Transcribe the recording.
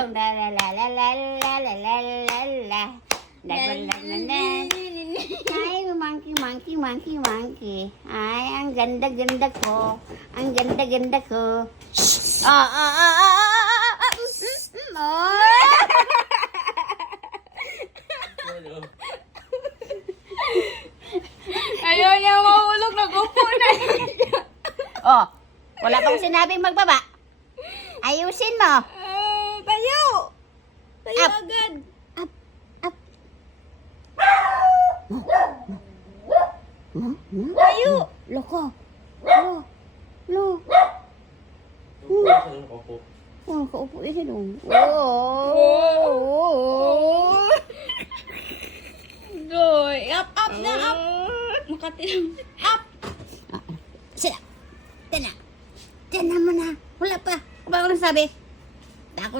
Tulong la la la la la la la la la la. Ay, monkey. Ay, ang ganda-ganda ko. Ang ganda-ganda ko. Ayaw niya mahulog, nag-upo na. Oh, wala pang sinabing magbaba. Ayusin mo. Tayo! Tayo Up. agad. Up. Tayo! Loko. Lo. Oh, kaupo yun dong. Goy, up na, up. Makatim. Up! Sila. Tena mo na. Wala pa. Ba ako nang sabi?